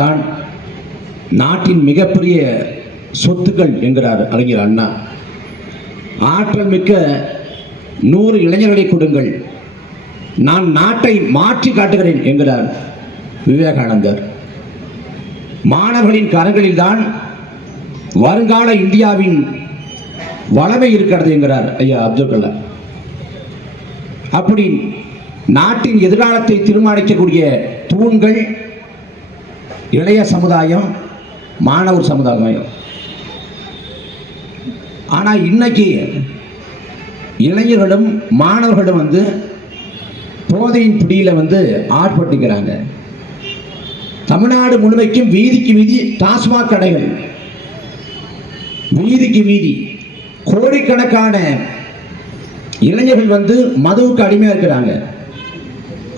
தான் நாட்டின் மிகப்பெரிய சொத்துக்கள் என்கிறார் அறிஞர் அண்ணா. ஆற்றல் மிக்க 100 இளைஞர்களை கொடுங்கள், நான் நாட்டை மாற்றி காட்டுகிறேன் என்கிறார் விவேகானந்தர். மாணவர்களின் கரங்களில் தான் வருங்கால இந்தியாவின் வளமை இருக்கிறது என்கிறார் ஐயா அப்துல் கலாம். அப்படி நாட்டின் எதிர்காலத்தை தீர்மானிக்கக்கூடிய தூண்கள் இளைய சமுதாயம், மாணவர் சமுதாயம். ஆனால் இன்னைக்கு இளைஞர்களும் மாணவர்களும் போதையின் பிடியில் ஆட்பட்டுக்கிறாங்க. தமிழ்நாடு முழுமைக்கும் வீதிக்கு வீதி டாஸ்மாக் கடைகள், வீதிக்கு வீதி கோடிக்கணக்கான இளைஞர்கள் மதுவுக்கு அடிமையாக இருக்கிறாங்க.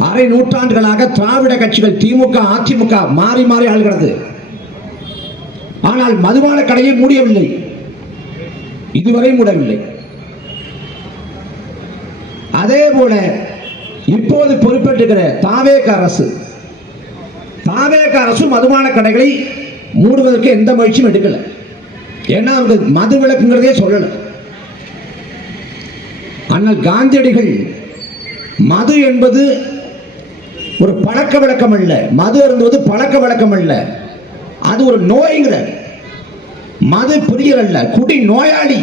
அரை நூற்றாண்டுகளாக திராவிட கட்சிகள் திமுக அதிமுக மாறி மாறி ஆள்கிறது. ஆனால் மதுபான கடையை மூடியவில்லை, இதுவரை மூடவில்லை. அதே போல இப்போது பொறுப்பேற்றுகிற தாவேக அரசு மதுபான கடைகளை மூடுவதற்கு எந்த முயற்சியும் எடுக்கல. ஏன்னா அவங்க மது விலக்குங்கிறதே சொல்லல. ஆனால் காந்தியடிகள் மது என்பது ஒரு பழக்க வழக்கம் அல்ல, மது அருந்துவது பழக்க வழக்கம் அல்ல, அது ஒரு நோய்ங்கிற. மது பிரியர் அல்ல, குடி நோயாளி.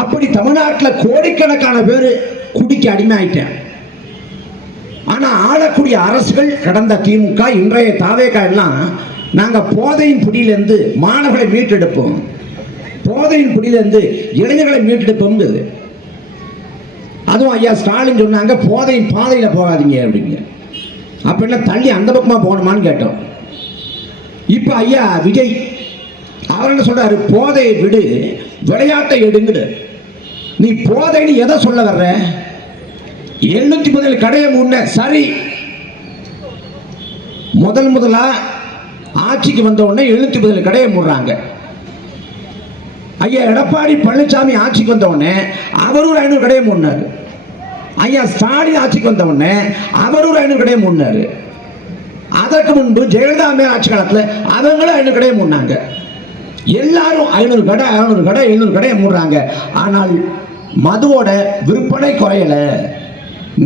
அப்படி தமிழ்நாட்டில் கோடிக்கணக்கான பேர் குடிக்கு அடிமையாயிட்டாங்க. ஆனா ஆளக்கூடிய அரசுகள், கடந்த திமுக இன்றைய தாவேக எல்லாம் நாங்கள் போதையின் பிடியிலிருந்து மாணவர்களை மீட்டெடுப்போம், போதையின் பிடியிலிருந்து இளைஞர்களை மீட்டெடுப்போம். அதுவும் ஐயா ஸ்டாலின் சொன்னாங்க போதையின் பாதையில் போகாதீங்க அப்படிங்க. அப்ப என்ன தள்ளி அந்த பக்கமா போகணுமான்னு கேட்டோம். இப்ப ஐயா விஜய் அவர் என்ன சொல்றாரு, போதையை விடு, விளையாட்டை எடுங்கிடு. நீ போதைன்னு எதை சொல்ல வர்ற? 717 கடையை முன்ன சரி, முதலா ஆட்சிக்கு வந்த உடனே 717 கடையை மூடுறாங்க. ஐயா எடப்பாடி பழனிசாமி ஆட்சிக்கு வந்த உடனே அவர் ஒரு 500 கடையை மூடினாரு. ஐயா ஸ்டாலின் ஆட்சிக்கு வந்த உடனே அவர் ஒரு 500 கடையை மூடினாரு. அதற்கு முன்பு ஜெயலலிதா அம்மையார் ஆட்சி காலத்தில் அவங்களும் 500 கடையை மூடினாங்க. எல்லாரும் 500 கடை 700 கடையை மூடுறாங்க. ஆனால் மதுவோட விற்பனை குறையல.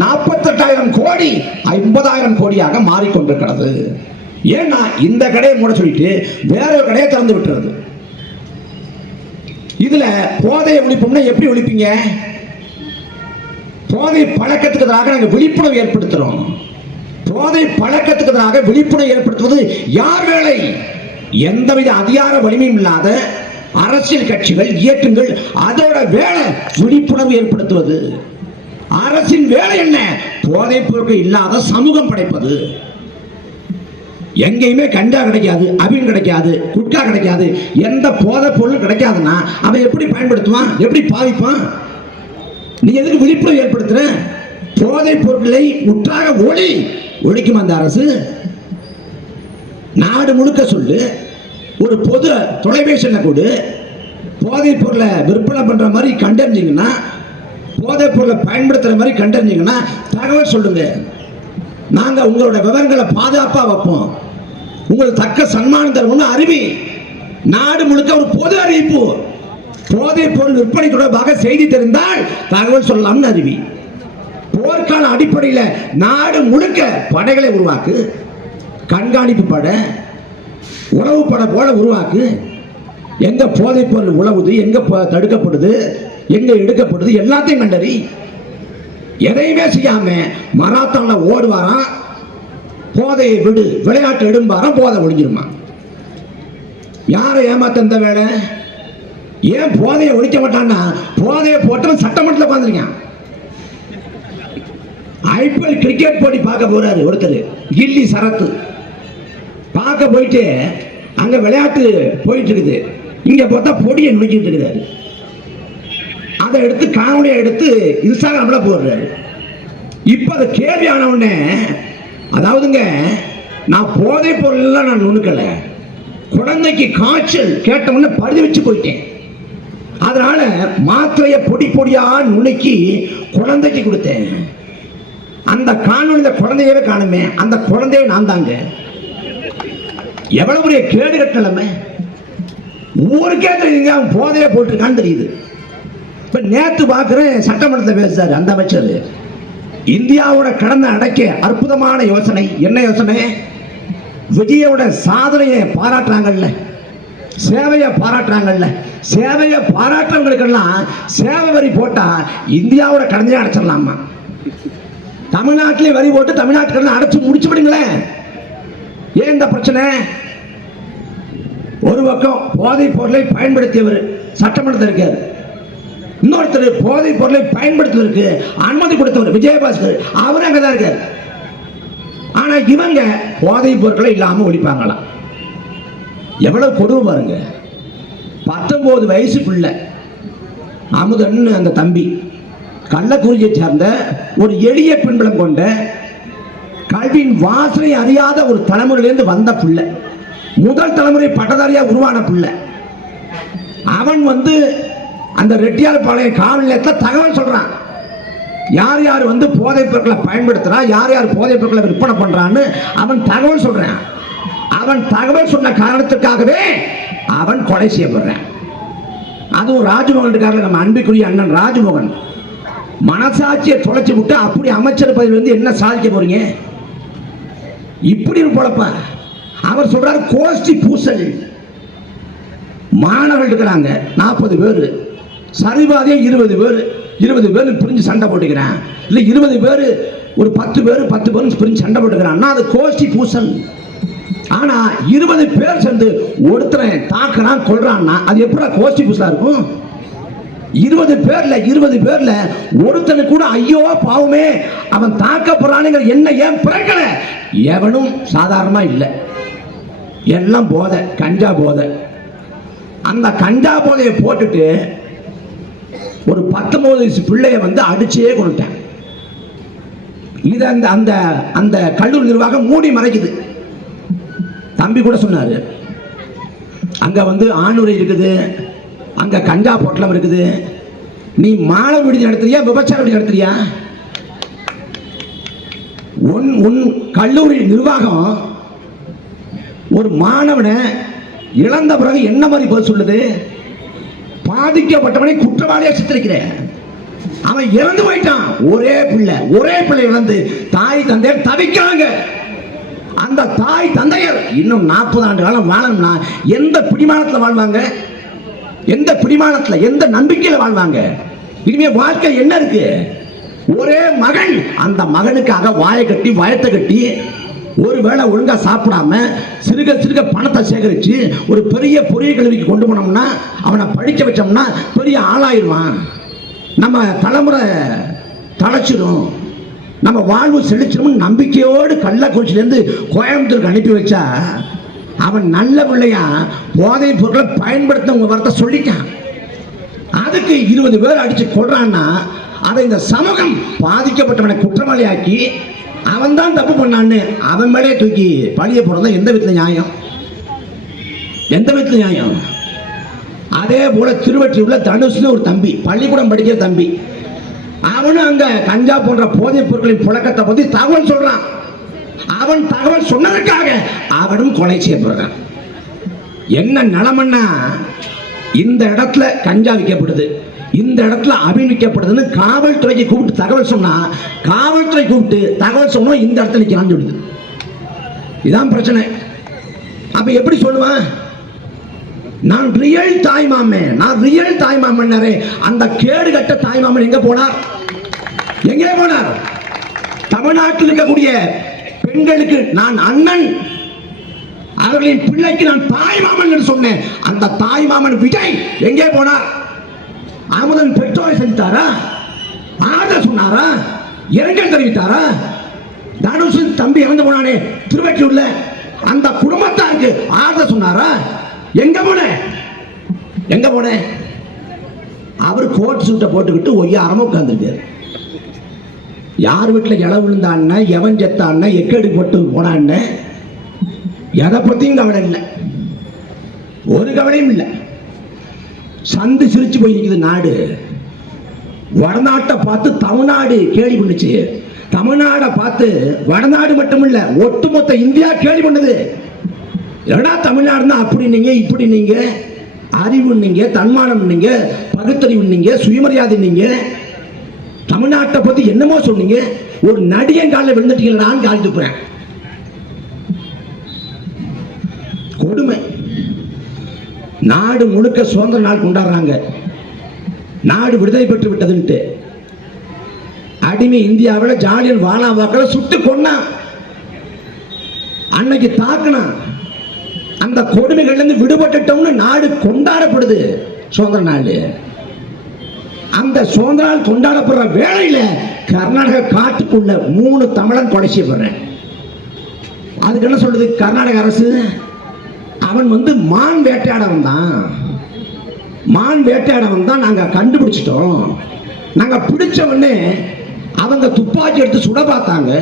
48,000 கோடி 50,000 கோடியாக மாறிக்கொண்டிருக்கிறது. ஏன்னா இந்த கடையை மூட சொல்லிட்டு வேற ஒரு கடையை திறந்து விட்டுறது. இதுல போதையை ஒழிப்போம்னா எப்படி ஒழிப்பீங்க? போதை பழக்கத்துக்கு எதிராக நாங்கள் விழிப்புணர்வு ஏற்படுத்துறோம். போதை பழக்கத்துக்கு எதிராக விழிப்புணர்வு ஏற்படுத்துவது யார் வேலை? எந்தவித அதிகார வலிமையும் இல்லாத அரசியல் கட்சிகள், இயக்கங்கள், அதோட வேலை விழிப்புணர்வு ஏற்படுத்துவது. அரசின் வேலை என்ன? போதைப் பொருட்கள் இல்லாத சமூகம் படைப்பது. எங்கேயுமே கண்டா கிடைக்காது, அபின் கிடைக்காது, குட்கா கிடைக்காது, எந்த போதைப் பொருளும் கிடைக்காதுன்னா அவன் எப்படி பயன்படுத்துவான், எப்படி பாவிப்பான்? நீ எதுக்கு விழிப்புணர்வு ஏற்படுத்துற? போதைப் பொருட்களை முற்றாக ஒழிக்கும் அந்த அரசு. நாடு முழுக்க சொல்லு, ஒரு பொது தொலைபேசி கொடு, போதைப் பொருளை விற்பனை பண்ற மாதிரி கண்டறிஞ்சிங்கன்னா, போதைப் பொருளை பயன்படுத்துற மாதிரி கண்டறிஞ்சிங்கன்னா தகவல் சொல்லுங்க. நாங்க உங்களோட விவரங்களை பாதுகாப்பா வைப்போம், உங்களுக்கு தக்க சன்மானம் தருவோம்னு அறிவி. நாடு முழுக்க ஒரு பொது அறிவிப்பு, போதைப் பொருள் விற்பனை தொடர்பாக செய்தி தெரிந்தால் தகவல் சொல்லலாம்னு அறிவி. போர்க்கால அடிப்படையில் நாடு முழுக்க படைகளை உருவாக்கு, கண்காணிப்பு படை, உளவு படை போல உருவாக்கு. எங்க போதைப் பொருள் உழவுது, எங்க தடுக்கப்படுது, எங்க எடுக்கப்படுது, எல்லாத்தையும் கண்டறி. எதையுமே செய்யாம மராத்தான்ல ஓடுவாராம், போதையை விடு விளையாட்டு எடும்பாராம், போதை ஒழிஞ்சிருமா. யாரை ஏமாத்த இந்த வேலை? ஏன் போதையை ஒழிக்க மாட்டான்னா, போதையை போட்டு சட்டமன்றத்தில் உட்காந்துருக்கான். ஐபிஎல் கிரிக்கெட் போட்டி பார்க்க போறாரு ஒருத்தர், கில்லி சரத்து பார்க்க போயிட்டு அங்க விளையாட்டு போயிட்டு இருக்குது. இங்க பார்த்தா பொடியை நுழைஞ்சிட்டு இருக்கிறாரு. அதை எடுத்து காணொலியா எடுத்து இன்ஸ்டாகிராம்ல போடுறாரு. இப்ப அது கேள்வி ஆன உடனே, அதாவதுங்க, நான் போதை பொருள் நான் நுணுக்கல, குழந்தைக்கு காய்ச்சல் கேட்ட உடனே பருதி வச்சு போயிட்டேன். அதனால மாத்திரையை பொடி பொடியா நுணுக்கி குழந்தைக்கு கொடுத்தேன். அந்த காணொலியில குழந்தையவே காணுமே, அந்த குழந்தைய நான் தாங்க. எவ்வளவு பெரிய கேடு கட்டலமே. ஊருக்கே தெரியுங்க அவன் போதையை போட்டிருக்கான்னு தெரியுது. இப்ப நேத்து பார்க்கிறேன் சட்டமன்றத்தில் பேசுறாரு அந்த அமைச்சர். இந்தியாவோட கடந்த அடைக்க அற்புதமான யோசனை. என்ன யோசனை? விஜயோட சாதனையை பாராட்டுறாங்கல்ல, சேவையை பாராட்டுறாங்கல்ல. சேவையை பாராட்டுறவங்களுக்கெல்லாம் சேவை வரி போட்டா இந்தியாவோட கடனையை அடைச்சிடலாமா? தமிழ்நாட்டிலே வரி போட்டு தமிழ்நாட்டுக்கு அடைச்சு முடிச்சு விடுங்களேன். ஏன் இந்த பிரச்சனை? ஒரு பக்கம் போதைப் பொருளை பயன்படுத்தியவர் சட்டமன்றத்தில் இருக்காரு, இன்னொருத்தர் போதைப் பொருளை பயன்படுத்துவதற்கு அனுமதி கொடுத்தவர் விஜயபாஸ்கர், அவர் அங்கதான் இருக்காரு. ஆனா இவங்க போதைப் பொருட்களை இல்லாம ஒழிப்பாங்களாம். எவ்வளவு கொடுமை பாருங்க. 19 வயசு பிள்ளை அமுதன் அந்த தம்பி, கள்ளக்குறிச்சியை சேர்ந்த ஒரு எளிய பின்புலம் கொண்ட கல்வியின் வாசனை அறியாத ஒரு தலைமுறையிலிருந்து வந்த பிள்ளை, முதல் தலைமுறை பட்டதாரியா உருவான பிள்ளை. அவன் அந்த ரெட்டியார்பாளையம் காவல் நிலையத்தில் தகவல் சொல்றான். யார் யார் போதைப் பொருட்களை பயன்படுத்துறா, யார் யார் போதைப் பொருட்களை விற்பனை பண்றான்னு அவன் தகவல் சொல்றான். அவன் தகவல் சொன்ன காரணத்துக்காகவே அவன் கொலை செய்யப்படுறான். அதுவும் ராஜ்மோகன் இருக்காரு, நம்ம அன்பிற்குரிய அண்ணன் ராஜ்மோகன். மனசாட்சியை தொலைச்சு விட்டு அப்படி அமைச்சர் பதவி என்ன சாதிக்க போறீங்க? இப்படி பொழப்ப. அவர் சொல்றாரு கோஷ்டி பூசல். மாணவர்கள் இருக்கிறாங்க 40 பேர், சரிபாதியா 20 பேர், 20 பேர் பிரிஞ்சு சண்டை போட்டுக்கிறான். இல்ல 20 பேர் ஒரு 10 பேர் பிரிஞ்சு சண்டை போட்டுக்கிறான்னா அது கோஷ்டி பூசல். ஆனா 20 பேர் சேர்ந்து ஒருத்தரை தாக்குறான் கொள்றான்னா அது எப்படி கோஷ்டி பூசலா இருக்கும்? 20 பேர்ல ஒருத்தனு கூட ஐயோ பாவமே அவன் தாக்கப்படுறானுங்கிற என்ன ஏன் பிறக்கல? எவனும் சாதாரணமா இல்லை, எல்லாம் போதை, கஞ்சா போதை. அந்த கஞ்சா போதையை போட்டுட்டு ஒரு 19 வயசு பிள்ளைய அடிச்சே கொண்டுட்டேன். இத அந்த அந்த கல்லூரி நிர்வாகம் மூடி மறைக்குது. தம்பி கூட சொன்னாரு, அங்க ஆணுரை இருக்குது, அங்க கஞ்சா பொட்டலம் இருக்குது, நீ மாணவ விடுதி நடத்துறியா விபச்சார விடுதி நடத்துறியா? உன் கல்லூரி நிர்வாகம் ஒரு மாணவனை இழந்த பிறகு என்ன மாதிரி பதில் சொல்லுது? பாதிக்கப்பட்டவனை குற்றவாளியா சித்தரிக்கிறேன். அவன் இறந்து போயிட்டான். ஒரே பிள்ளை இழந்து தாய் தந்தையர் தவிக்கிறாங்க. அந்த தாய் தந்தையர் இன்னும் 40 ஆண்டு காலம் வாழணும்னா எந்த பிடிமானத்தில் வாழ்வாங்க? எந்த பிடிமானத்தில், எந்த நம்பிக்கையில் வாழ்வாங்க? இனிமே வாழ்க்கை என்ன இருக்கு? ஒரே மகன், அந்த மகனுக்காக வாயை கட்டி வயத்தை கட்டி ஒருவேளை ஒழுங்கா சாப்பிடாம சிறுக பணத்தை சேகரிச்சு ஒரு பெரிய பொறியியல் கல்விக்கு கொண்டு போனோம்னா அவனை படிக்க வச்சோம்னா பெரிய ஆளாயிருவான். நம்ம தலைமுறை தழைச்சிடும், நம்ம வாழ்வு செழிச்சிடும் நம்பிக்கையோடு கள்ளக்குறிச்சியிலேருந்து கோயம்புத்தூருக்கு அனுப்பி வச்சா அவன் நல்ல பிள்ளையா போதைப் பொருட்களை பயன்படுத்த உங்க வார்த்தை சொல்லிட்டான். அதுக்கு 20 பேர் அடிச்சு கொள்றான்னா அதை இந்த சமூகம் பாதிக்கப்பட்டவனை குற்றவாளியாக்கி அவன் தான் தப்பு பண்ணான்னு அவன் மேலே தூக்கி பழிய போறதா எந்த விதத்துல நியாயம்? எந்த விதத்துல நியாயம்? அதே போல திருவற்றியூர்ல தனுஷ்னு ஒரு தம்பி, பள்ளிக்கூடம் படிக்கிற தம்பி, அவனும் அங்க கஞ்சா போன்ற போதைப் பொருட்களின் புழக்கத்தை பத்தி தகவல் சொல்றான். அவன் தகவல் சொன்னதுக்காக அவனும் கொலை செய்யப்படுறான். என்ன நிலைமைன்னா, இந்த இடத்துல கஞ்சா விற்கப்படுது, இந்த இடத்துல அபின் விற்கப்படுதுன்னு காவல்துறைக்கு கூப்பிட்டு தகவல் சொன்னா, காவல்துறை கூப்பிட்டு தகவல் சொன்னா இந்த இடத்துல நிற்கலாம்னு சொல்லுது. இதான் பிரச்சனை. அப்ப எப்படி சொல்லுவான்? நான் ரியல் தாய்மாமன். அந்த கேடு கட்ட தாய்மாமன் எங்க போனார்? எங்கே போனார்? தமிழ்நாட்டில் இருக்கக்கூடிய பெண்களுக்கு நான் அண்ணன், அவர்களின் பிள்ளைக்கு நான் தாய்மாமன் சொன்னேன். அந்த தாய்மாமன் விஜய் எங்கே போனார்? அமுதன் பெற்றோரை சந்தித்தாரா? ஆறுதல் சொன்னாரா? இரங்கல் தெரிவித்தாரா? தனுஷ் தம்பி இறந்து போனானே திருவற்றியூர்ல, அந்த குடும்பத்தாருக்கு ஆறுதல் சொன்னாரா? எங்க போன? அவர் கோட் சூட்டை போட்டுக்கிட்டு ஒய்யாரமா உட்கார்ந்துருக்காரு. யார் வீட்டில் இளவு விழுந்தான்னு, எவன் செத்தான்னு, எக்கடி போட்டு போனான்னு எதை பத்தியும் கவலை இல்லை, ஒரு கவலையும் இல்லை. சந்து சிரிச்சு போய் நிற்குது நாடு. வடநாட்டை பார்த்து தமிழ்நாடு கேலி பண்ணுச்சு, தமிழ்நாடை பார்த்து வடநாடு மட்டுமில்ல ஒட்டுமொத்த இந்தியா கேலி பண்ணுது. ஏன்னா தமிழ்நாடுனா அப்படி நீங்க இப்படி நீங்க அறிவு நீங்க தன்மானம் நீங்க பகுத்தறிவு நீங்க சுயமரியாதை நீங்க தமிழ்நாட்டை பத்தி என்னமோ சொன்னீங்க. ஒரு நடிகன் காலில் விழுந்துட்டீங்களான்னு காலி துப்புறேன். கொடுமை. நாடு முழுக்க சுதந்திர நாள் கொண்டாடுறாங்க. நாடு விடுதலை பெற்று விட்டதுன்ட்டு அடிமை இந்தியாவில் ஜாலியன் வாலாபாக்களை சுட்டு கொன்னா அன்னைக்கு தாக்குனா அந்த கொடுமைகள்ல இருந்து விடுபட்டுட்டோம்னு நாடு கொண்டாடப்படுது சுதந்திர நாள். அந்த சுதந்திர நாள் கொண்டாடப்படுற வேளையில கர்நாடக காட்டுக்குள்ள 3 தமிழன் கொலை செய்யப்படுறேன். அதுக்கு என்ன சொல்றது கர்நாடக அரசு? அவன் மான் வேட்டையாடவன் தான். மான் வேட்டையாடவன் தான் நாங்க கண்டுபிடிச்சிட்டோம். நாங்க பிடிச்ச உடனே அவங்க துப்பாக்கி எடுத்து சுட பார்த்தாங்க.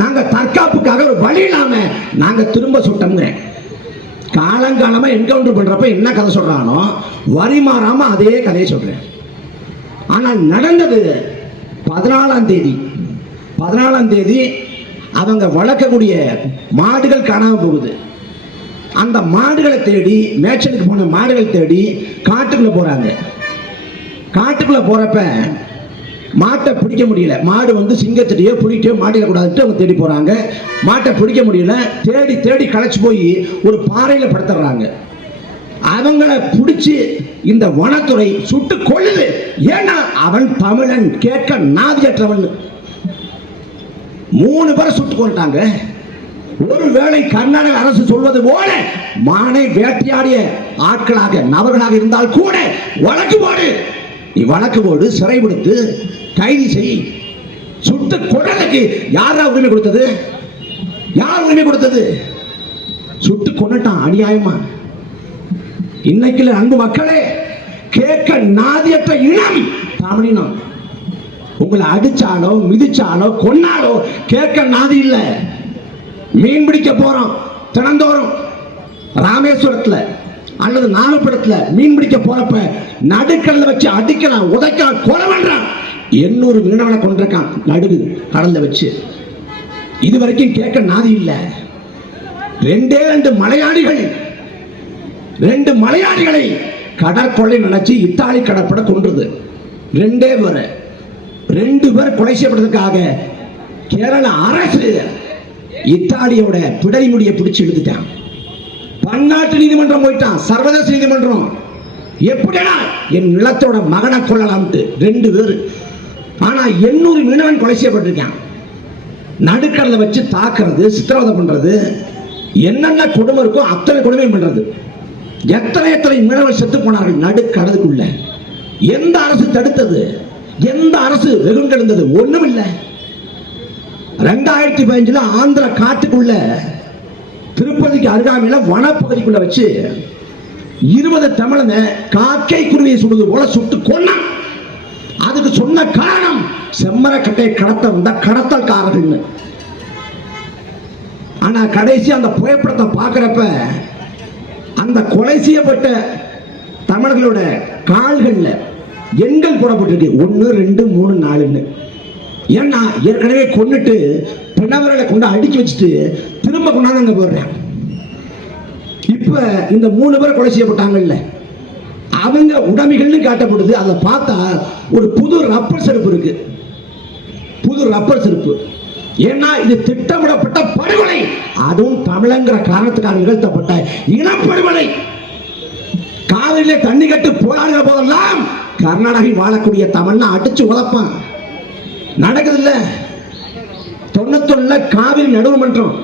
நாங்க தற்காப்புக்காக ஒரு வழி இல்லாம நாங்க திரும்ப சுட்டோம்ங்க. காலங்காலமா என்கவுண்டர் பண்றப்ப என்ன கதை சொல்றானோ வரி மாறாம அதே கதையை சொல்றேன். ஆனால் நடந்தது 14ஆம் தேதி. 14ஆம் தேதி அவங்க வளர்க்கக்கூடிய மாடுகள் காணாம போகுது. அந்த மாடுகளை தேடி மேய்ச்சலுக்கு போன மாடுகள் தேடி காட்டுக்குள்ள போறாங்க. காட்டுக்குள்ள போறப்ப மாட்டை பிடிக்க முடியல. மாடு சிங்கத்திட்டையோ பிடிக்கோ மாட்டிடக்கூடாதுட்டு அவங்க தேடி போறாங்க. மாட்டை பிடிக்க முடியல. தேடி தேடி களைச்சு போய் ஒரு பாறையில படுத்துறாங்க. அவங்கள பிடிச்சி இந்த வனத்துறை சுட்டு கொள்ளுது. ஏன்னா அவன் தமிழன் கேட்க நாதியற்றவன். 3 பேரை சுட்டு கொண்டாங்க. ஒருவேளை கர்நாடக அரசு சொல்வது போல மானை வேட்டையாடிய ஆட்களாக நபர்களாக இருந்தால் கூட வழக்கு போடு, நீ வழக்கு போடு, சிறைப்படுத்து, கைது செய். சுட்டு கொண்டதுக்கு யாரா உரிமை கொடுத்தது? யார் உரிமை கொடுத்தது? சுட்டு கொண்டுட்டான் அநியாயமா. இன்னைக்கு அன்பு மக்களே, கேட்க நாதியற்ற இனம் தமிழினம். உங்களை அடிச்சாலோ மிதிச்சாலோ கொன்னாலோ கேட்க நாதி இல்ல. மீன் பிடிக்க போறோம் தினந்தோறும் ராமேஸ்வரத்துல அல்லது நாகப்படத்துல மீன் பிடிக்க போறப்ப நடுக்கடல வச்சு அடிக்கலாம், உதைக்கலாம், கொலை பண்றான். 800 மீனவனை கொண்டிருக்கான் நடுகு கடல்ல வச்சு. இது வரைக்கும் கேட்க நாதி இல்ல. 2 மலையாளிகளை கடற்கொள்ளை நினைச்சு இத்தாலி கடற்படை கொன்றது. 2 பேர் கொலை செய்யப்பட்டதுக்காக கேரள அரசு இத்தாலியோட பிடை முடியை பிடிச்சு இழுத்துட்டான். பன்னாட்டு நீதிமன்றம் போயிட்டான், சர்வதேச நீதிமன்றம். எப்படினா என் நிலத்தோட மகனை கொள்ளலாம்ட்டு 2 பேர். ஆனா 800 மீனவன் கொலை செய்யப்பட்டிருக்கான். நடுக்கடலை வச்சு தாக்குறது, சித்திரவதை பண்றது, என்னென்ன கொடுமை இருக்கோ அத்தனை கொடுமையும் பண்றது. எத்தனை மீனவர்கள் செத்து போனார்கள் நடுக்கடலுக்குள்ள. எந்த அரசு தடுத்தது? எந்த அரசு வெகுண்டெழுந்தது? ஒண்ணும் இல்லை. 2015 ஆந்திர காட்டுக்குள்ள திருப்பதிக்கு அருகாமையில வனப்பகுதிக்குள்ள வச்சு 20 தமிழனை காக்கை குருவியை சுடுவது போல சுட்டு கொன்னான். அதுக்கு சொன்ன காரணம் செம்மரக்கட்டை கடத்த வந்த கடத்தல்காரர்கள். ஆனா கடைசி அந்த புகைப்படத்தை பார்க்கிறப்ப அந்த கொலை செய்யப்பட்ட தமிழர்களோட கால்கள்ல எண்கள் போடப்பட்டிருக்கு. 1 2 3 4. ஏன்னா ஏற்கனவே கொண்டுட்டு பிணவர்களை கொண்டு அடிச்சு வச்சுட்டு திரும்ப கொண்டாந்து அங்க போடுறேன். இப்ப இந்த 3 பேர் கொலை செய்யப்பட்டாங்கல்ல, அவங்க உடைமைகள்னு காட்டப்படுது. அதை பார்த்தா ஒரு புது ரப்பர் செருப்பு இருக்கு. புது ரப்பர் செருப்பு. ஏன்னா இது திட்டமிடப்பட்ட படுகொலை. அதுவும் தமிழங்கிற காரணத்துக்காக நிகழ்த்தப்பட்ட இனப்படுகொலை. காவிரியிலே தண்ணி கட்டு போராடுகிற போதெல்லாம் கர்நாடகில் வாழக்கூடிய தமிழ்னா அடிச்சு உதப்பான். நடக்குது இல்ல. 91 காவிரி நடுவர்மன்றம்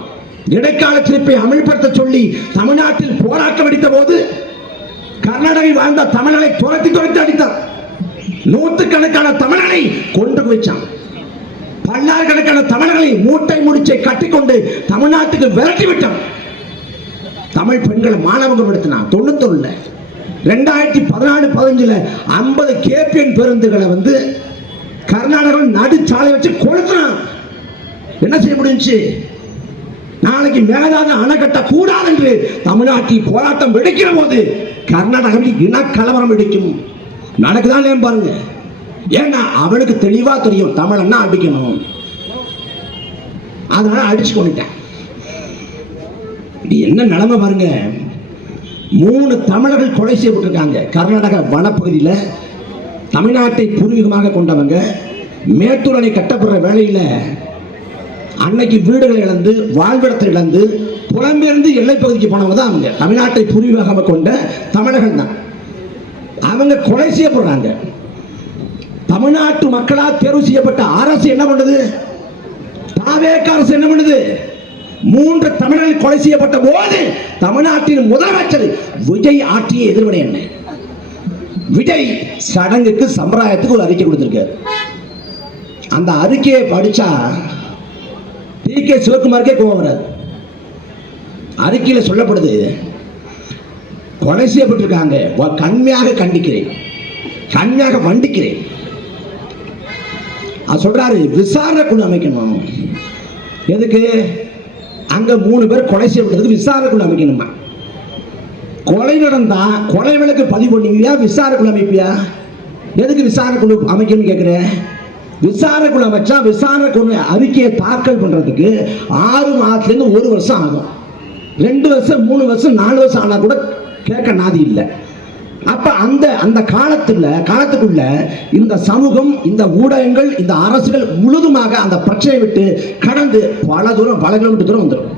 இடைக்கால தீர்ப்பை அமல்படுத்த சொல்லி தமிழ்நாட்டில் போராட்டம் அடித்த போது கர்நாடகில் வாழ்ந்த தமிழர்களை துரத்தி அடித்தார். 100கணக்கான தமிழர்களை கொண்டு குவிச்சான். பல்லாயிரக்கணக்கான தமிழர்களை மூட்டை முடிச்சை கட்டிக்கொண்டு தமிழ்நாட்டுக்கு விரட்டி விட்டான். தமிழ் பெண்களை மாணவங்கப்படுத்தினான். 91 2014-15 50 கேபிஎன் பேருந்துகளை கர்நாடகா நடுச்சாலை வச்சு கொளுத்துறான். என்ன செய்ய முடிஞ்சு? நாளைக்கு மேலாக அணை கட்ட கூடாது என்று தமிழ்நாட்டில் போராட்டம் வெடிக்கிற போது கர்நாடகாவில் இனக்கலவரம் வெடிக்கும். நடக்குதான் பாருங்க. ஏன்னா அவனுக்கு தெளிவா தெரியும் தமிழன்னா அடிக்கணும். அதனால அடிச்சு கொண்டுட்டேன். என்ன நிலைமை பாருங்க. 3 தமிழர்கள் கொலை செய்யப்பட்டிருக்காங்க. கர்நாடக வனப்பகுதியில் தமிழ்நாட்டை பூர்வீகமாக கொண்டவங்க மேட்டூர் அணை கட்டப்படுற வேளையில் அன்னைக்கு வீடுகளை இழந்து வாழ்விடத்தை இழந்து புலம்பெயர்ந்து எல்லைப்பகுதிக்கு போனவங்க தான் அவங்க. தமிழ்நாட்டை பூர்வீகமாக கொண்ட தமிழர்கள் தான். அவங்க கொலை செய்யப்படுறாங்க. தமிழ்நாட்டு மக்களால் தேர்வு செய்யப்பட்ட அரசு என்ன பண்ணுது? தாவேக அரசு என்ன பண்ணுது? 3 தமிழர்கள் கொலை செய்யப்பட்ட போது தமிழ்நாட்டின் முதலமைச்சர் விஜய் ஆற்றிய எதிர்வினை என்ன? விஜய் சடங்குக்கு சம்பிரதாயத்துக்கு ஒரு அறிக்கை கொடுத்திருக்காரு. அந்த அறிக்கையை படிச்சா டி.கே. சிவகுமாருக்கே கோபம் வராது. அறிக்கையில் சொல்லப்படுது, கொலை செய்யப்பட்டிருக்காங்க, கண்மையாக கண்டிக்கிறேன், கண்மையாக வண்டிக்கிறேன். சொல்றாரு விசாரணை குழு அமைக்கணும். எதுக்கு? அங்க 3 பேர் கொலை செய்யப்பட்டதுக்கு விசாரணை குழு அமைக்கணுமா? கொலை நடந்தா கொலை வழக்கு பதிவு பண்ணுவியா? விசாரணை குழு அமைப்பியா? எதுக்கு விசாரணை குழு அமைக்கணும்னு கேட்கிறேன். விசாரணை குழு அமைச்சா விசாரணை குழு அறிக்கையை தாக்கல் பண்றதுக்கு 6 மாதத்துலேருந்து 1 வருஷம் ஆகும். 2 வருஷம் 3 வருஷம் 4 வருஷம் ஆனா கூட கேட்க நாதி இல்லை. அப்ப அந்த காலத்துக்குள்ள இந்த சமூகம், இந்த ஊடகங்கள், இந்த அரசுகள் முழுதுமாக அந்த பிரச்சனையை விட்டு கடந்து பல கிலோமீட்டர் தூரம் வந்துடும்.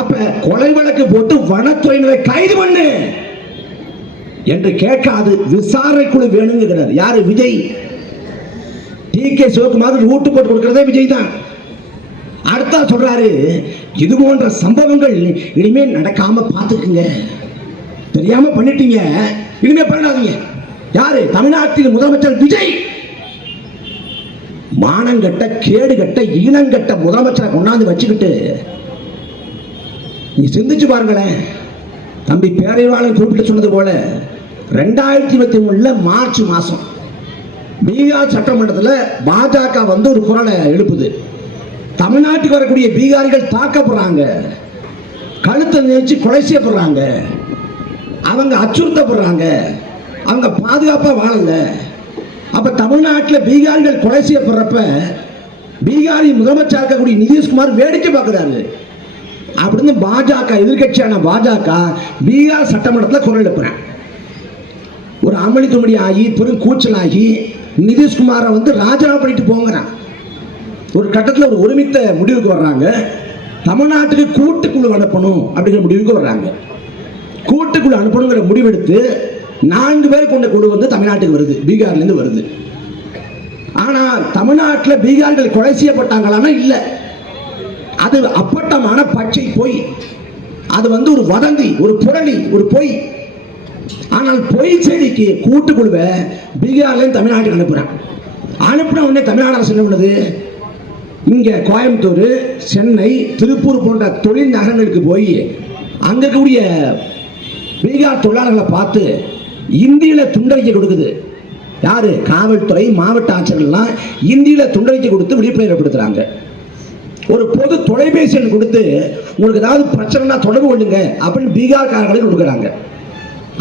அப்ப கொலை வழக்கு போட்டு வனத்துறையினரை கைது பண்ணு என்று கேட்காது விசாரணை குழு வேணுங்கிறார். யாரு? விஜய். டி.கே. சிவகுமார் ரூட்டு போட்டு கொடுக்கிறதே விஜய் தான். அடுத்தா சொல்றாரு, இது போன்ற சம்பவங்கள் இனிமே நடக்காம பார்த்துக்குங்க, தெரியாம பண்ணிட்டீங்க, இனிமே பண்ணாதீங்க. யாரு? தமிழ்நாட்டில் முதலமைச்சர் விஜய். மானங்கட்ட கேடுகட்ட ஈனங்கட்ட முதலமைச்சரை கொண்டாந்து வச்சுக்கிட்டு நீ சிந்திச்சு பாருங்களேன். தம்பி பேரறிவாளன் குறிப்பிட்டு சொன்னது போல 2023 மார்ச் மாசம் பீகார் சட்டமன்றத்தில் பாஜக ஒரு குரலை எழுப்புது. தமிழ்நாட்டுக்கு வரக்கூடிய பீகாரிகள் தாக்கப்படுறாங்க, கழுத்தை நினைச்சு கொலை செய்யப்படுறாங்க, அவங்க அச்சுறுத்தப்படுறாங்க, அவங்க பாதுகாப்பா வாழல. அப்ப தமிழ்நாட்டில் பீகாரிகள் கொலை செய்யப்படுறப்ப பீகாரி முதலமைச்சர் இருக்கக்கூடிய நிதிஷ்குமார் வேடிக்கை பார்க்கிறாரு. அப்படின்னு பாஜக எதிர்கட்சியான பாஜக பீகார் சட்டமன்றத்தில் குரல் எழுப்புறேன். ஒரு அமளி துமளி ஆகி பெரும் கூச்சலாகி நிதிஷ்குமாரை ராஜினாமா பண்ணிட்டு போங்கிறான். ஒரு கட்டத்தில் ஒரு ஒருமித்த முடிவுக்கு வர்றாங்க. தமிழ்நாட்டுக்கு கூட்டுக்குழு அனுப்பணும் அப்படிங்கிற முடிவுக்கு வர்றாங்க. கூட்டுக்குழு அனுப்பணுங்கிற முடிவெடுத்து 4 பேர் கொண்ட குழு தமிழ்நாட்டுக்கு வருது, பீகார்லேருந்து வருது. ஆனால் தமிழ்நாட்டில் பீகார்கள் கொலை செய்யப்பட்டாங்களான்னா இல்லை, அது அப்பட்டமான பச்சை பொய். அது ஒரு வதந்தி, ஒரு புரளி, ஒரு பொய். ஆனால் பொய் செய்திக்கு கூட்டுக்குழுவை பீகார்லேருந்து தமிழ்நாட்டுக்கு அனுப்புறாங்க. அனுப்பின உடனே தமிழ்நாடு அரசு என்ன பண்ணுது? இங்கே கோயம்புத்தூர், சென்னை, திருப்பூர் போன்ற தொழில் நகரங்களுக்கு போய் அங்கே இருக்கக்கூடிய பீகார் தொழிலாளர்களை பார்த்து இந்தியில் துண்டறிக்கை கொடுக்குது. யாரு? காவல்துறை, மாவட்ட ஆட்சியர்கள்லாம் இந்தியில் துண்டறிக்கை கொடுத்து விழிப்புணர்வு ஏற்படுத்துறாங்க. ஒரு பொது தொலைபேசி எண் கொடுத்து உங்களுக்கு ஏதாவது பிரச்சனைனா தொடர்பு கொள்ளுங்க அப்படின்னு பீகார்காரர்களை கொடுக்குறாங்க.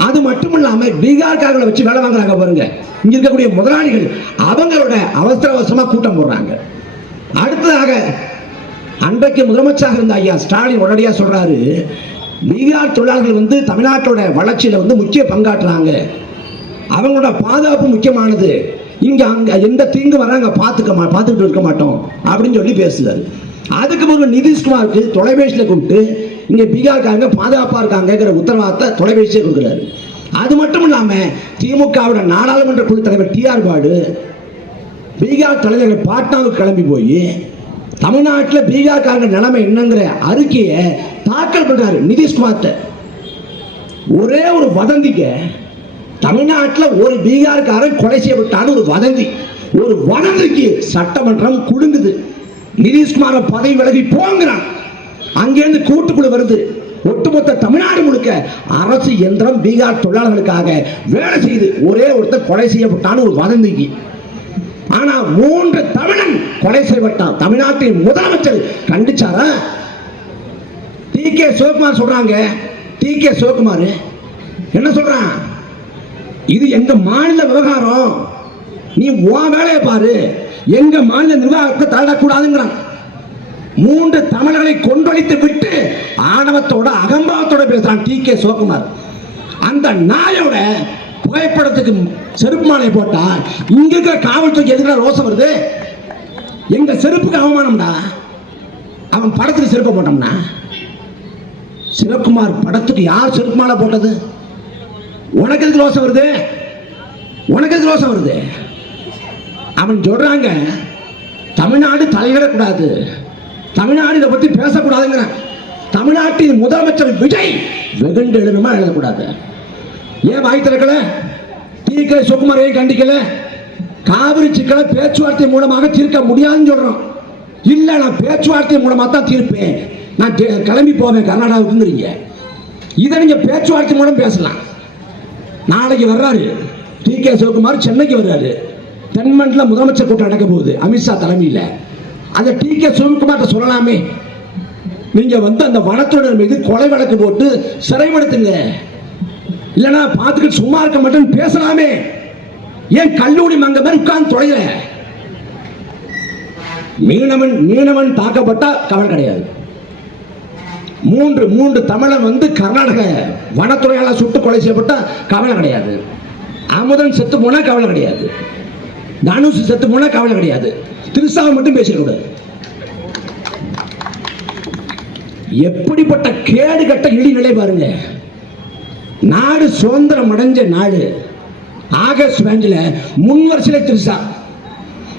அது மட்டும் இல்லாமல் பீகார்காரர்களை வச்சு வேலை வாங்குறாங்க பாருங்க. இங்க இருக்கக்கூடிய முதலாளிகள் அவங்களோட அவசரமா கூட்டம் போடுறாங்க. அடுத்ததாக அன்றைக்கு முதலமைச்சராக இருந்த ஐயா ஸ்டாலின் உடனடியாக சொல்றாரு, பீகார் தொழிலாளர்கள் தமிழ்நாட்டோட வளர்ச்சியில முக்கிய பங்காற்றுறாங்க, அவங்களோட பாதுகாப்பு முக்கியமானது, இங்க அங்க எந்த தீங்கு வராங்க பார்த்துக்கிட்டு இருக்க மாட்டோம் அப்படின்னு சொல்லி பேசுறாரு. அதுக்கு பிறகு நிதிஷ்குமாருக்கு தொலைபேசியில் கூப்பிட்டு இங்க பீகார்காரங்க பாதுகாப்பா இருக்காங்கிற உத்தரவாதத்தை தொலைபேசியை கொடுக்குறாரு. அது மட்டும் இல்லாம திமுகவோட நாடாளுமன்ற குழு தலைவர் டி.ஆர். பாலு பீகார் தலைவர் பாட்னாவுக்கு கிளம்பி போய் தமிழ்நாட்டில் பீகார்காரங்க நிலைமை என்னங்கிற அறிக்கையை தாக்கல் பண்றாரு நிதிஷ்குமார்ட்ட. ஒரே ஒரு வதந்திக்க தமிழ்நாட்டில் ஒரு பீகார்காரன் கொலை செய்யப்பட்டான்னு ஒரு வதந்திக்கு சட்டமன்றம் குலுங்குது. நிதிஷ்குமார பதவி விலகி போங்கிறான். அங்கேருந்து கூட்டுக்குழு வருது. ஒட்டுமொத்த தமிழ்நாடு முழுக்க அரசு இயந்திரம் பீகார் தொழிலாளர்களுக்காக வேலை செய்து ஒரே ஒருத்தர் கொலை செய்யப்பட்டான்னு ஒரு வதந்திக்கு. ஆனா 3 தமிழன் கொலை செய்யப்பட்டான். தமிழ்நாட்டின் முதலமைச்சர் கண்டிச்சாரா? டி.கே. சிவகுமார் சொல்றாங்க. டி.கே. சிவகுமார் என்ன சொல்றான்? இது எங்க மாநில விவகாரம், நீ உன் வேலையை பாரு, எங்க மாநில நிர்வாகத்தை தள்ளக்கூடாதுங்கிறான். 3 தமிழர்களை கொன்றொழித்து விட்டு ஆணவத்தோட அகம்பாவத்தோட பேசுறான் டி.கே. சிவகுமார். அந்த நாயோட புகைப்படத்துக்கு செருப்பு மாலை போட்டா இங்க இருக்கிற காவல்துறைக்கு எதுக்கு ரோசம் வருது? எங்க செருப்புக்கு அவமானம்டா. அவன் படத்துக்கு செருப்பை போட்டோம்னா, சிவகுமார் படத்துக்கு யார் செருப்பு மாலை போட்டது? உனக்கு எதுக்கு ரோசம் வருது? உனக்கு எதுக்கு ரோசம் வருது? அவன் சொல்றாங்க தமிழ்நாடு தலையிடக்கூடாது, தமிழ்நாடு இதை பத்தி பேசக்கூடாதுங்கிற. தமிழ்நாட்டின் முதலமைச்சர் விஜய் வெகுண்டு எழுதுமா எழுதக்கூடாது. ஏன் வாய் திறக்கல? டி.கே. சிவகுமாரை கண்டிக்கல. காவிரி சிக்கலை பேச்சுவார்த்தை மூலமாக தீர்க்க முடியாதுன்னு சொல்றோம். இல்ல நான் பேச்சுவார்த்தை மூலமா தான் தீர்ப்பேன், நான் கிளம்பி போவேன் கர்நாடகாவுக்குங்கிறீங்க. இதை நீங்க பேச்சுவார்த்தை மூலம் பேசலாம். நாளைக்கு வர்றாரு டி.கே. சிவகுமார், சென்னைக்கு வர்றாரு. தென்மண்டல முதலமைச்சர் கூட்டம் நடக்க போகுது அமித்ஷா தலைமையில். அதை டி.கே. சிவகுமார் சொல்லலாமே, நீங்க வந்து அந்த வனத்துறையினர் மீது கொலை வழக்கு போட்டு சிறைப்படுத்துங்க, இல்லைன்னா பார்த்துக்கிட்டு சும்மா இருக்க மாட்டேன்னு பேசலாமே. ஏன் கல்லூரி மங்க மாதிரி உட்கார்ந்து தொலைல? மீனவன் தாக்கப்பட்டா கவலை கிடையாது. மூன்று தமிழன் வந்து கர்நாடக வனத்துறையால சுட்டு கொலை செய்யப்பட்டா கவலை கிடையாது. அமுதன் செத்து போனா கவலை கிடையாது. தனுஷ் செத்து போனா கவலை கிடையாது. திருசாவை மட்டும் பேசக்கூடாது. எப்படிப்பட்ட கேடு கட்ட இழிநிலை பாருங்க. நாடு சுதந்திரம் அடைஞ்ச நாடு. ஆகஸ்ட் 5 முன் வரிசையில திருசா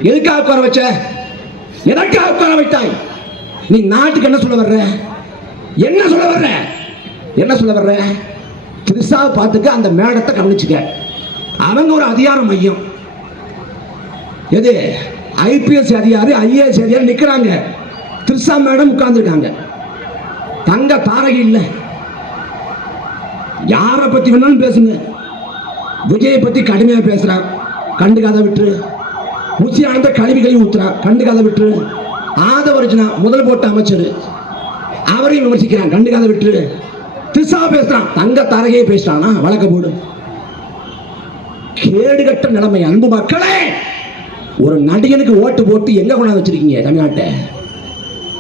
எதுக்காக உட்கார வச்ச? எதற்காக உட்கார வைத்தாய்? நீ நாட்டுக்கு என்ன சொல்ல வர்ற? என்ன சொல்ல வர்ற? என்ன சொல்ல வர்ற? திருசா பார்த்துக்க, அந்த மேடத்தை கவனிச்சுக்க. அவங்க ஒரு அதிகார மையம். எது? ஐபிஎஸ் அதிகாரி, ஐஏஎஸ் அதிகாரி நிக்கிறாங்க. திருசா மேடம் உட்கார்ந்துருக்காங்க. தங்க தாரகை இல்லை. யாரை பத்தி வேணாலும் பேசுங்க. விஜயை பத்தி கடுமையா பேசுறான், கண்டுக்காத விட்டு. முசியானந்த கல்வி ஊத்துறான், கண்டுக்காத விட்டு. ஆதவர்ஜுனா முதல் போட்ட அமைச்சர், அவரையும் விமர்சிக்கிறான், கண்டுக்காத விட்டு. திசா பேசுறான், தங்க தாரகையை பேசுறானா, வழக்க போடு. கேடுகட்ட நிலைமை. அன்பு மக்களே, ஒரு நடிகனுக்கு ஓட்டு போட்டு எங்க கொண்டாந்து வச்சிருக்கீங்க தமிழ்நாட்டை?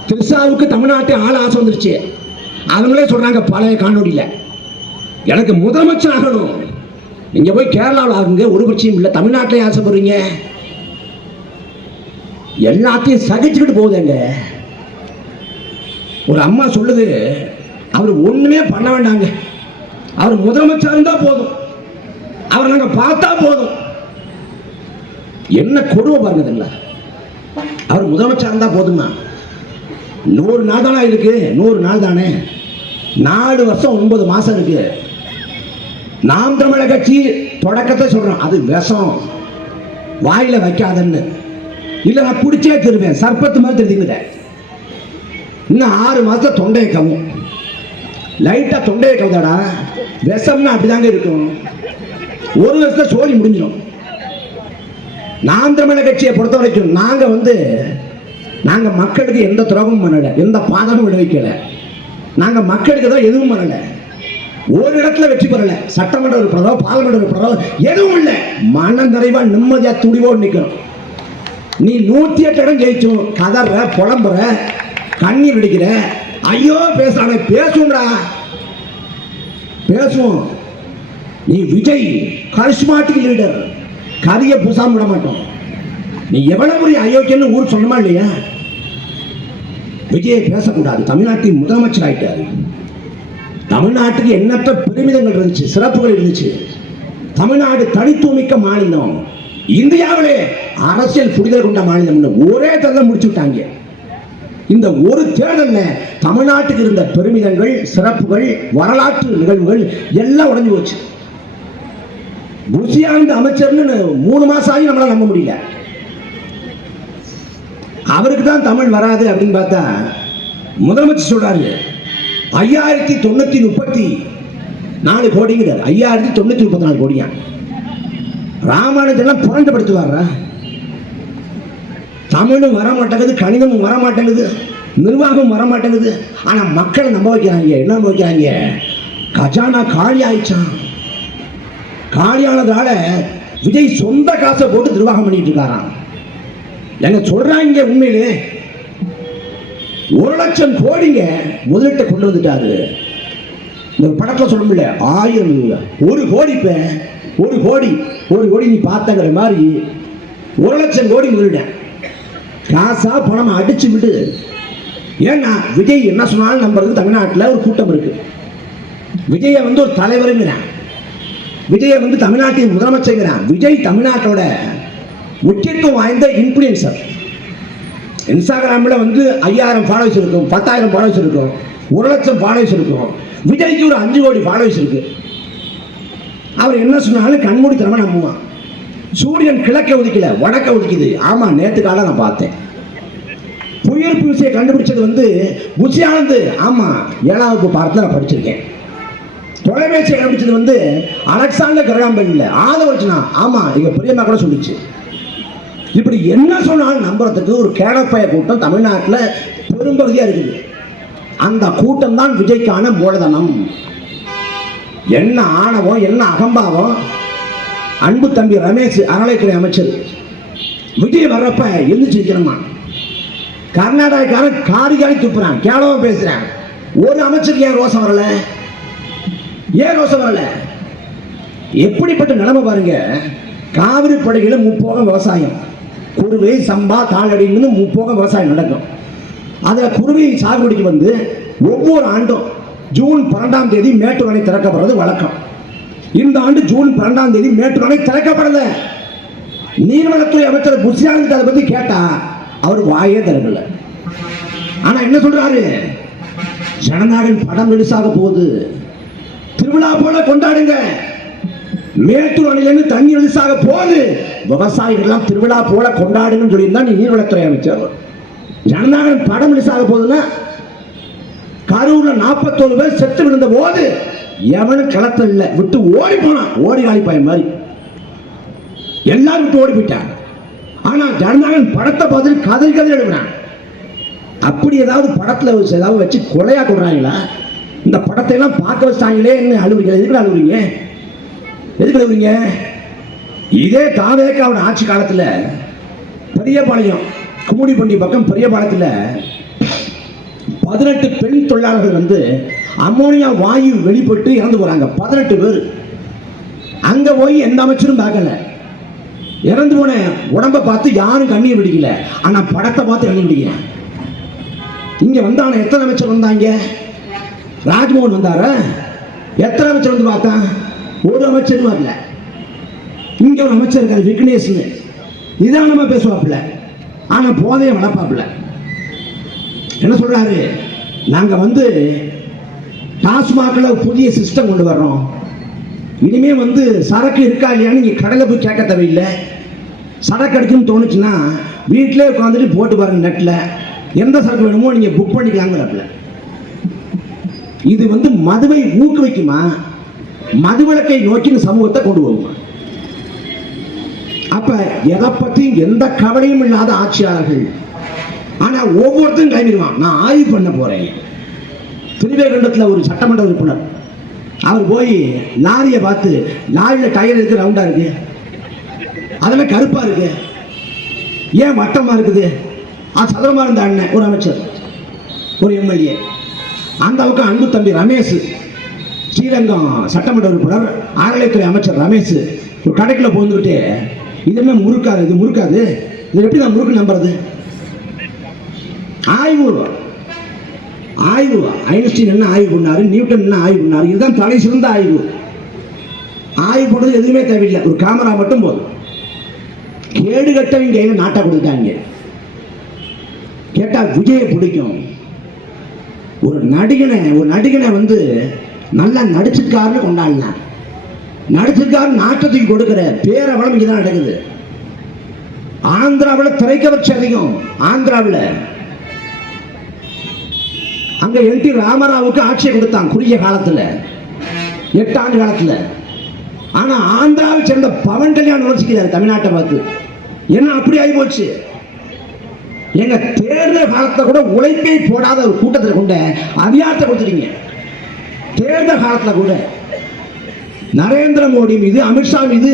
திரிசாவுக்கு தமிழ்நாட்டை ஆள ஆசை வந்துருச்சு. அவங்களே சொல்றாங்க பழைய காணொலியில, எனக்கு முதலமைச்சர் ஆகணும். நீங்க போய் கேரளாவில் ஆகுங்க, ஒரு பிரச்சனையும் இல்லை. தமிழ்நாட்டிலே ஆசைப்படுறீங்க. எல்லாத்தையும் சகிச்சுக்கிட்டு போகுதுங்க. ஒரு அம்மா சொல்லுது, அவர் ஒண்ணுமே பண்ண வேண்டாங்க, அவர் முதலமைச்சர் இருந்தா போதும், அவர் நாங்க பார்த்தா போதும். என்ன கொடுமை பாருங்க. அவர் முதலமைச்சர் இருந்தா போதுமா? 100 நாள் தானே இருக்கு. 100 நாள் தானே, 4 வருஷம் 9 மாசம் இருக்கு. நாம் தமிழர் கட்சி தொடக்கத்தை சொல்றோம், அது விஷம், வாயில வைக்காதன்னு. இல்ல நான் பிடிச்சே தருவேன், சர்பத்து மாதிரி தெரிஞ்சுக்கிட்ட. இன்னும் 6 மாசத்துல தொண்டையை கவும். லைட்டா தொண்டையை கவுதாடா. விஷம்னா அப்படிதாங்க இருக்கும். 1 வருஷத்துல சோழி முடிஞ்சிடும். நாம் தமிழர் கட்சியை பொறுத்த வரைக்கும் நாங்க மக்களுக்கு எந்த துரோகமும் பண்ணல, எந்த பாதகமும் விளைவிக்கல. நாங்க மக்களுக்கு தான் எதுவும் பண்ணல. ஒரு இடத்துல வெற்றி பெறல. சட்டமன்ற உறுப்பினரோ பாராளுமன்ற உறுப்பினரோ எதுவும் இல்லை. மன நிறைவா நிம்மதியா துடிவோடு நிற்கணும். நீ 108 இடம் ஜெயிச்சும் கதற, புலம்புற, கண்ணீர் வெடிக்கிற. ஐயோ பேசுறானே, பேசும்டா, பேசுவோம். நீ விஜய் கரிஸ்மாட்டிக் லீடர், கரிய பூசாம விட மாட்டோம். நீ எவ்வளவு பெரிய அயோக்கியன்னு ஊர் சொன்னமா இல்லையா? விஜயை பேசக்கூடாது. தமிழ்நாட்டின் முதலமைச்சர் ஆயிட்டாரு. தமிழ்நாட்டுக்கு எண்ணற்ற பெருமிதங்கள் இருந்துச்சு, சிறப்புகள் இருந்துச்சு. தமிழ்நாடு தனித்துவமிக்க மாநிலம், இந்தியாவிலே அரசியல் புரிதல் கொண்ட மாநிலம். ஒரே தேர்தல் முடிச்சு விட்டாங்க. இந்த ஒரு தேர்தல்ல தமிழ்நாட்டுக்கு இருந்த பெருமிதங்கள், சிறப்புகள், வரலாற்று நிகழ்வுகள் எல்லாம் உடைஞ்சு போச்சு. புசியானந்த அமைச்சர்னு 3 மாசம் ஆகி நம்மளால நம்ப முடியல. அவருக்கு தான் தமிழ் வராது அப்படின்னு பார்த்தா முதலமைச்சர் சொல்றாரு 5934 கோடிங்கிறார். 5934 கோடியா? ராமானுஜெல்லாம் புரண்டப்படுத்துவார. தமிழும் வர மாட்டேங்குது, கணிதமும் வர மாட்டேங்குது, நிர்வாகம் வர மாட்டேங்குது. ஆனா மக்களை நம்ப வைக்கிறாங்க. என்ன நம்ப வைக்கிறாங்க? கஜானா காலி ஆயிடுச்சான். காலியானதால விஜய் சொந்த காசை போட்டு நிர்வாகம் பண்ணிட்டு இருக்காராம். எங்க சொல்றாங்க உண்மையிலே 1,00,000 கோடிங்க முதலீட்டை கொண்டு வந்துட்டாரு. இந்த படத்தில் சொல்ல முடியல 1000 1 கோடி, இப்ப 1 கோடி நீ பார்த்தங்கிற மாதிரி 1,00,000 கோடி முதலீட காசா பணம் அடிச்சு விட்டு. ஏன்னா விஜய் என்ன சொன்னாலும் நம்புறது தமிழ்நாட்டில் ஒரு கூட்டம் இருக்கு. விஜயை வந்து ஒரு தலைவருங்கிறான், விஜயை வந்து தமிழ்நாட்டின் முதலமைச்சர். விஜய் தமிழ்நாட்டோட முக்கியத்துவம் வாய்ந்த இன்ஃப்ளூயன்சர். இன்ஸ்டாகிராமில் வந்து 5000 ஃபாலோவர்ஸ் இருக்கும், 10,000 ஃபாலோவர்ஸ் இருக்கும், 1,00,000 ஃபாலோவர்ஸ் இருக்கும். விஜய்க்கு ஒரு 5 கோடி ஃபாலோவர்ஸ் இருக்கு. அவர் என்ன சொன்னாலும் கண்மூடித்தனமா நம்புவான். சூரியன் கிழக்க உதிக்கல வடக்க உதிக்குது. ஆமா, நேற்று காலம் நான் பார்த்தேன். புயல் பூசியை கண்டுபிடிச்சது வந்து புஷியானது. ஆமா, 7ஆம் வகுப்பு பாடத்தில் நான் படிச்சிருக்கேன். தொலைபேசியை கண்டுபிடிச்சது வந்து அலெக்சாண்டர் கிரகாம்பெல் இல்லை, ஆதவர்ஜனா. ஆமா, எங்க பெரியம்மா கூட சொல்லிச்சு. இப்படி என்ன சொன்னாலும் நம்புறதுக்கு ஒரு கேடப்பய கூட்டம் தமிழ்நாட்டில் பெரும்பகுதியா இருக்குது. அந்த கூட்டம் தான் விஜய்க்கான மூலதனம். என்ன ஆணவம், என்ன அகம்பாவம். அன்பு தம்பி ரமேஷ் அறநிலையத்துறை அமைச்சர் விஜய் வர்றப்ப எழுந்திருச்சிருக்கணுமா? கர்நாடகாக்காரன் காரி துப்புறான், கேவலமா பேசுறான். ஒரு அமைச்சருக்கு ஏன் ரோசம் வரல? ஏன் ரோசம் வரல? எப்படிப்பட்ட நிலைமை பாருங்க. காவிரி படுகையில முப்போகம் விவசாயம், குருவை சம்பா தாளடின்னு முப்போகம் விவசாயம் நடக்கும். அதில் குருவை சாகுபடிக்கு வந்து ஒவ்வொரு ஆண்டும் ஜூன் 12ஆம் தேதி மேட்டூர் அணை திறக்கப்படுறது வழக்கம். இந்த ஆண்டு ஜூன் 12ஆம் தேதி மேட்டூர் அணை திறக்கப்படல. நீர்வளத்துறை அமைச்சர் புஷியானந்த் அதை பத்தி கேட்டா அவர் வாயே திறக்கல. ஆனா என்ன சொல்றாரு? ஜனநாயகன் படம் ரிலீஸாக போகுது, திருவிழா போல கொண்டாடுங்க. மேட்டூர் அணையிலிருந்து தண்ணி ரிலீஸாக போகுது, விவசாயிகள் எல்லாம் திருவிழா போல கொண்டாடுங்கன்னு சொல்லியிருந்தா நீர்வளத்துறை அமைச்சர். ஜனநாயகன் படம் ரிலீஸாக போகுதுன்னா கரூர்ல 41 பேர் செத்து விழுந்த போது எவனும் களத்தில் இல்லை, விட்டு ஓடி போனான். ஓடி காலிப்பாய் மாதிரி எல்லாரும் விட்டு ஓடி போயிட்டாங்க. ஆனா ஜனநாயகன் படத்தை பார்த்துட்டு கதை எழுதுறான். அப்படி ஏதாவது படத்துல ஏதாவது வச்சு கொலையா கொடுறாங்களா? இந்த படத்தை எல்லாம் பார்க்க வச்சாங்களே, என்ன அழுவுறீங்க? எதுக்கு அழுவுறீங்க? எதுக்கு அழுவுறீங்க? இதே தாவேக்காவோட ஆட்சி காலத்துல பெரியபாளையம் கும்மிடிப்பண்டி பக்கம் பெரியபாளையத்துல 18 பெண் தொழிலாளர்கள் வந்து அமோனியா வாயு வெளிப்பட்டு இறந்து போறாங்க. 18 பேர். அங்க போய் எந்த அமைச்சரும் பார்க்கல. இறந்து போன உடம்பை பார்த்து யாரும் கண்ணீர் பிடிக்கல. ஆனா படத்தை பார்த்து கண்ணீர் பிடிக்கிறேன். இங்க வந்தான எத்தனை அமைச்சர் வந்தாங்க? ராஜ்மோகன் வந்தாரா? எத்தனை அமைச்சர் வந்து பார்த்தான்? ஒரு அமைச்சரும் வரல. இங்க ஒரு அமைச்சர் இருக்காரு விக்னேஷ், நிதானமா பேசுவாப்புல, ஆனா போதைய வளர்ப்பாப்புல. என்ன சொல்றாரு? நாங்க வந்து டாஸ்மாக்ல புதிய சிஸ்டம் கொண்டு வர்றோம். இனிமே வந்து சரக்கு இருக்கா இல்லையான்னு நீங்க கடையில் போய் கேட்க தேவையில்லை. சரக்கு அடிக்குன்னு தோணுச்சுன்னா வீட்டிலே உட்காந்துட்டு போட்டு பாருங்க, நெட்ல எந்த சரக்கு வேணுமோ நீங்க புக் பண்ணிக்கலாங்கிறப்பல. இது வந்து மதுவை ஊக்குவிக்குமா? மதுவிலக்கை நோக்கி சமூகத்தை கொண்டு வருமா? அப்ப எதை பத்தி எந்த கவலையும் இல்லாத ஆட்சியாளர்கள். ஆனா ஒவ்வொருத்தரும் கிளம்பிடுவான், நான் ஆய்வு பண்ண போறேன். திருவேகண்டத்தில் ஒரு சட்டமன்ற உறுப்பினர் அவர் போய் லாரியை பார்த்து, லாரியில் டயர் இருக்கு, ரவுண்டா இருக்கு, அதெல்லாம் கருப்பா இருக்கு, ஏன் வட்டமா இருக்குது? அது சதுரமா இருந்த அண்ணன் ஒரு அமைச்சர், ஒரு எம்எல்ஏ. அந்த அளவுக்கு அன்பு தம்பி ரமேஷ், ஸ்ரீரங்கம் சட்டமன்ற உறுப்பினர், அறநிலையத்துறை அமைச்சர் ரமேஷ் ஒரு கடைக்குள்ள போந்துக்கிட்டு, இதுமே முறுக்காது, இது முறுக்காது, இது எப்படி நான் முறுக்கு நம்புறது? ஆய்வு ஐன்ஸ்டீன் என்ன ஆய்வு பண்ணாரு, நியூட்டன் என்ன ஆய்வு பண்ணாரு, இதுதான் தலை சிறந்த ஆய்வு. ஆய்வு பண்ணுறது எதுவுமே தேவையில்லை, ஒரு கேமரா மட்டும் போதும். கேடு கட்டவங்க கையில நாட்டை கொடுத்தாங்க. கேட்டா விஜயை பிடிக்கும். ஒரு நடிகனை வந்து நல்லா நடிச்சிருக்காருன்னு கொண்டாடலாம். நடிச்சிருக்காரு நாட்டத்துக்கு கொடுக்கிற பேரவளம் இங்கதான் நடக்குது. ஆந்திராவில் திரைக்கவர்ச்சி அதிகம். ஆந்திராவில் அங்க என்டி ராமராவுக்கு ஆட்சியை கொடுத்தான் குறுகிய காலத்தில், 8 ஆண்டு காலத்தில். ஆனா ஆந்திராவை சேர்ந்த பவன் கல்யாண் விமர்சிக்கிறார் தமிழ்நாட்டை பார்த்து. என்ன அப்படி ஆகி போச்சு? எங்க தேர்தல் காலத்தில் கூட உழைப்பை போடாத ஒரு கூட்டத்தில் கொண்ட அதிகாரத்தை கொடுத்துட்டீங்க. தேர்தல் காலத்தில் கூட நரேந்திர மோடி மீது, அமித்ஷா மீது